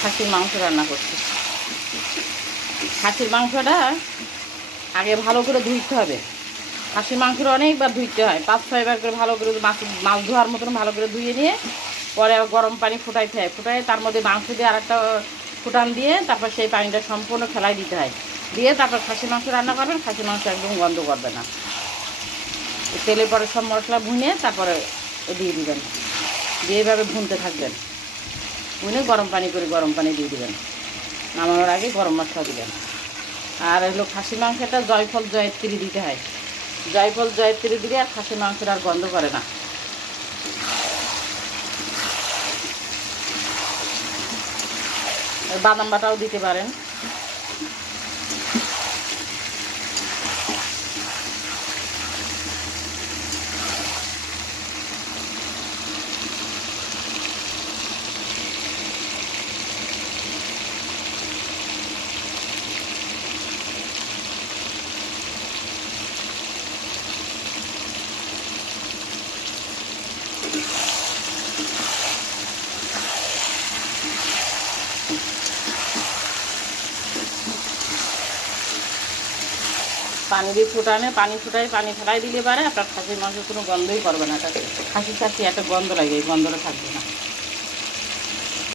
খাসির মাংস রান্না করছি। খাসির মাংসটা আগে ভালো করে ধুইতে হবে। খাসির মাংসটা অনেকবার ধুইতে হয়, 5-6বার করে ভালো করে মাছ ধোয়ার মতন ভালো করে ধুয়ে নিয়ে পরে গরম পানি ফুটাইতে হয়। ফুটাই তার মধ্যে মাংস দিয়ে আরেকটা ফুটান দিয়ে তারপর সেই পানিটা সম্পূর্ণ ফেলাই দিতে হয়। দিয়ে তারপর খাসির মাংস রান্না করবেন। খাসির মাংস একদম গন্ধ করবে না। তেলে পরে সব মশলা ভুনে তারপরে দিয়ে দিবেন। দিয়ে এইভাবে ভুনতে থাকবেন। ভুনে গরম পানি দিয়ে দিবেন। নামানোর আগে গরম মশলা দিবেন। আর হলো খাসির মাংসটা জয়ফল জয়ত্রী দিতে হয়। জয়ফল জয়ত্রী দিলে আর খাসির মাংসটা আর গন্ধ করে না। বাদাম বাটাও দিতে পারেন। পানি দিয়ে পানি ফেলাই দিলে পারে আপনার খাসির মাংসের কোনো গন্ধই করবে না। খাসি একটা গন্ধ লাগে, এই গন্ধটা থাকবে না।